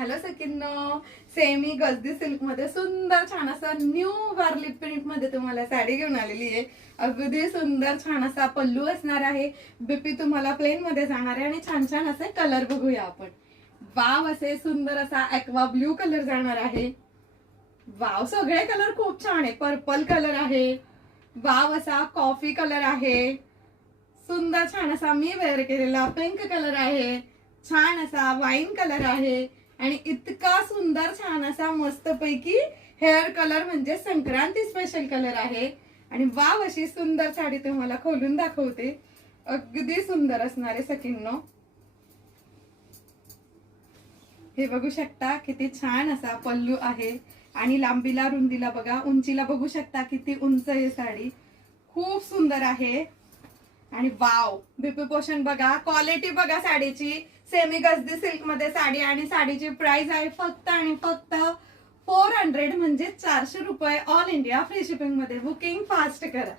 Hello सकिन्नो, semi गजदी silk मध्ये सुंदर छान असा न्यू वारली प्रिंट मध्ये तुम्हाला साडी घेऊन आलेली आहे। अगदी सुंदर छान असा पल्लू असणार आहे। बीपी तुम्हाला प्लेन मध्ये जाणार आहे आणि छान छान असे कलर बघूया आपण। वाव, असे सुंदर असा एक्वा ब्ल्यू कलर जाणार आहे। वाव, सगळे कलर खूप छान आहे। पर्पल कलर आहे, वाव असा कॉफी कलर आहे, सुंदर छान असा मी वेअर केलेला पिंक कलर आहे, छान असा वाईन कलर आहे आणि इतका सुंदर छान असा मस्तपैकी हेअर कलर म्हणजे संक्रांती स्पेशल कलर आहे। आणि वाव, अशी सुंदर साडी तुम्हाला खोलून दाखवते। अगदी सुंदर असणार आहे सकिन्नो। हे बघू शकता किती छान असा पल्लू आहे आणि लांबीला रुंदीला बघा, उंचीला बघू शकता किती उंच आहे साडी, खूप सुंदर आहे। आणि वाव, बीपी पोषण बघा, क्वालिटी बघा साडीची। सेमी गजदी सिल्क मध्ये साडी आणि साडीची प्राइस आहे फक्त आणि फक्त 400 म्हणजे 400 रुपये। ऑल इंडिया फ्री शिपिंग मध्ये। बुकिंग फास्ट करा।